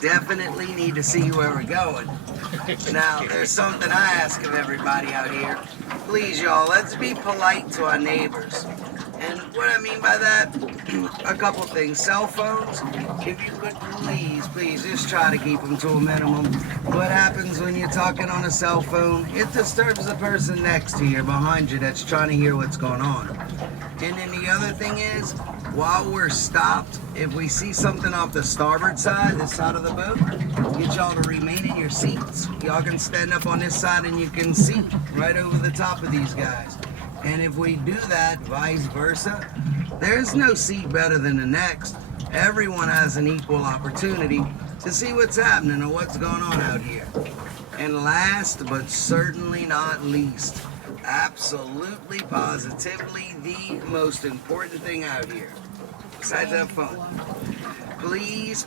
definitely need to see where we're going. Now, there's something I ask of everybody out here. Please, y'all, let's be polite to our neighbors. And what I mean by that, a couple things. Cell phones, if you could please just try to keep them to a minimum. What happens when you're talking on a cell phone? It disturbs the person next to you, behind you, that's trying to hear what's going on. And then the other thing is, while we're stopped, if we see something off the starboard side, this side of the boat, get y'all to remain in your seats. Y'all can stand up on this side and you can see right over the top of these guys. And if we do that, vice versa, there's no seat better than the next. Everyone has an equal opportunity to see what's happening and what's going on out here. And last but certainly not least, absolutely positively the most important thing out here, besides that fun. Please,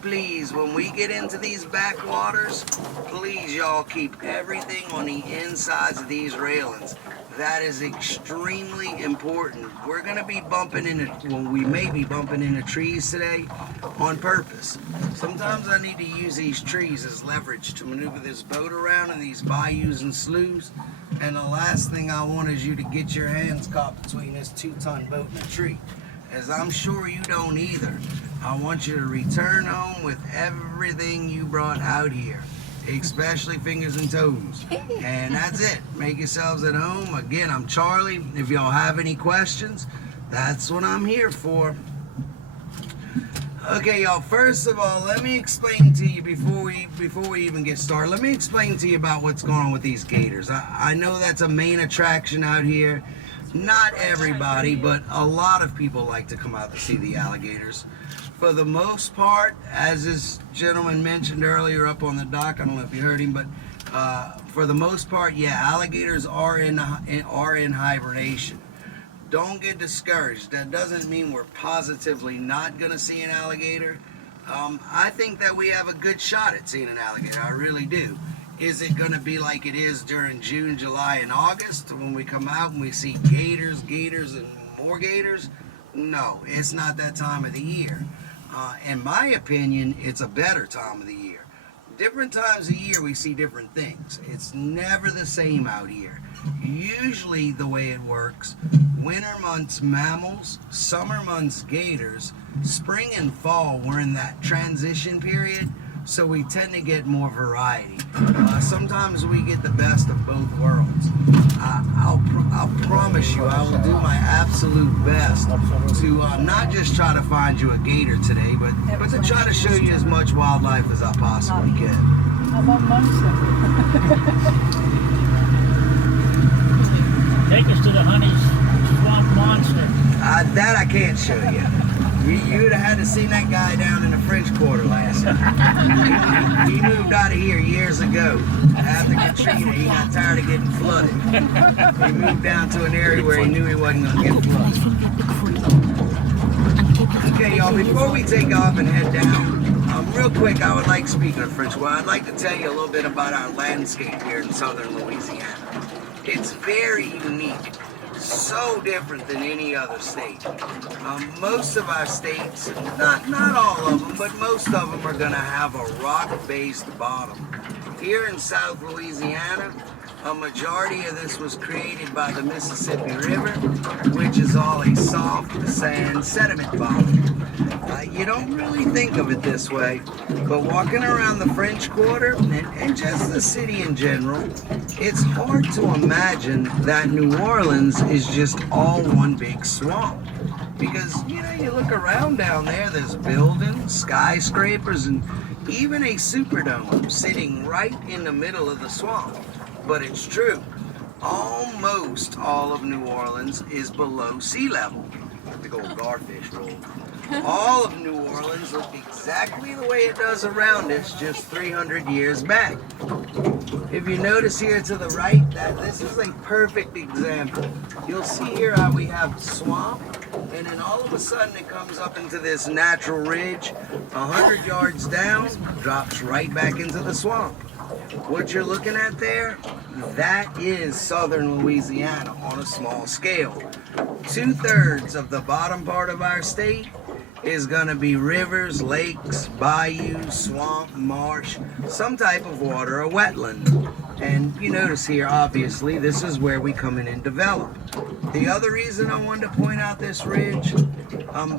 when we get into these backwaters, please y'all keep everything on the insides of these railings. That is extremely important. We're gonna be bumping we may be bumping into trees today on purpose. Sometimes I need to use these trees as leverage to maneuver this boat around in these bayous and sloughs. And the last thing I want is you to get your hands caught between this 2-ton boat and a tree, as I'm sure you don't either. I want you to return home with everything you brought out here, especially fingers and toes. And that's it. Make yourselves at home. Again, I'm Charlie. If y'all have any questions, that's what I'm here for. Okay, y'all, first of all, let me explain to you before we even get started. Let me explain to you about what's going on with these gators. I know that's a main attraction out here. Not everybody, but a lot of people like to come out to see the alligators. For the most part, as this gentleman mentioned earlier up on the dock, I don't know if you heard him, but for the most part, yeah, alligators are in hibernation. Don't get discouraged. That doesn't mean we're positively not going to see an alligator. I think that we have a good shot at seeing an alligator. I really do. Is it going to be like it is during June, July, and August when we come out and we see gators, and more gators? No, it's not that time of the year. In my opinion, it's a better time of the year. Different times of year we see different things. It's never the same out here. Usually the way it works, winter months mammals, summer months gators, spring and fall we're in that transition period, so we tend to get more variety. Sometimes we get the best of both worlds. I'll promise you I will do my absolute best to not just try to find you a gator today, but to try to show you as much wildlife as I possibly can. How about monster? Take us to the Honey's Swamp Monster. That I can't show you. You'd have had to see that guy down in the French Quarter last year. He moved out of here years ago. After Katrina, he got tired of getting flooded. He moved down to an area where he knew he wasn't going to get flooded. Okay, y'all, before we take off and head down, real quick, I would like, speaking of French Quarter, I'd like to tell you a little bit about our landscape here in southern Louisiana. It's very unique. So different than any other state. Most of our states, not all of them, but most of them are going to have a rock-based bottom. Here in South Louisiana, a majority of this was created by the Mississippi River, which is all a soft sand sediment bottom. You don't really think of it this way, but walking around the French Quarter and just the city in general, it's hard to imagine that New Orleans is just all one big swamp. Because, you know, you look around down there, there's buildings, skyscrapers, and even a Superdome sitting right in the middle of the swamp. But it's true, almost all of New Orleans is below sea level. Big old garfish roll. All of New Orleans looked exactly the way it does around us just 300 years back. If you notice here to the right, this is a perfect example. You'll see here how we have swamp, and then all of a sudden it comes up into this natural ridge. 100 yards down, drops right back into the swamp. What you're looking at there, that is southern Louisiana on a small scale. 2/3 of the bottom part of our state is going to be rivers, lakes, bayous, swamp, marsh, some type of water, a wetland. And you notice here, obviously, this is where we come in and develop. The other reason I wanted to point out this ridge,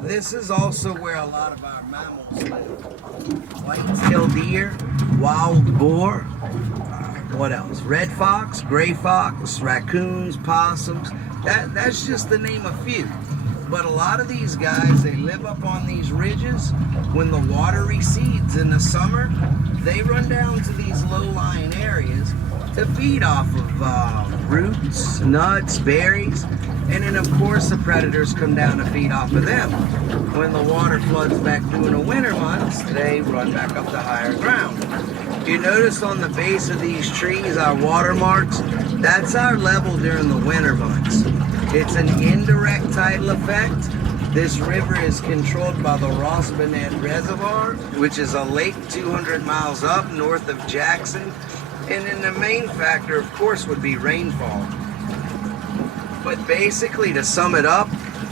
this is also where a lot of our mammals live. White-tailed deer, wild boar, what else? Red fox, gray fox, raccoons, possums. That's just to name a few. But a lot of these guys, they live up on these ridges. When the water recedes in the summer, they run down to these low-lying areas to feed off of roots, nuts, berries, and then of course the predators come down to feed off of them. When the water floods back during the winter months, they run back up to higher ground. You notice on the base of these trees, our watermarks, that's our level during the winter months. It's an indirect tidal effect. This river is controlled by the Rosbanet Reservoir, which is a lake 200 miles up north of Jackson. And then the main factor, of course, would be rainfall. But basically, to sum it up,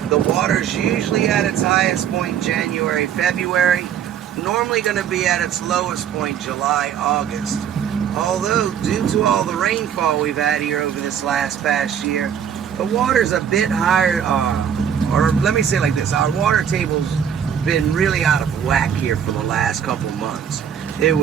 the water's usually at its highest point January, February, normally going to be at its lowest point July, August. Although, due to all the rainfall we've had here over this past year, the water's a bit higher, or let me say it like this, our water table's been really out of whack here for the last couple months. It was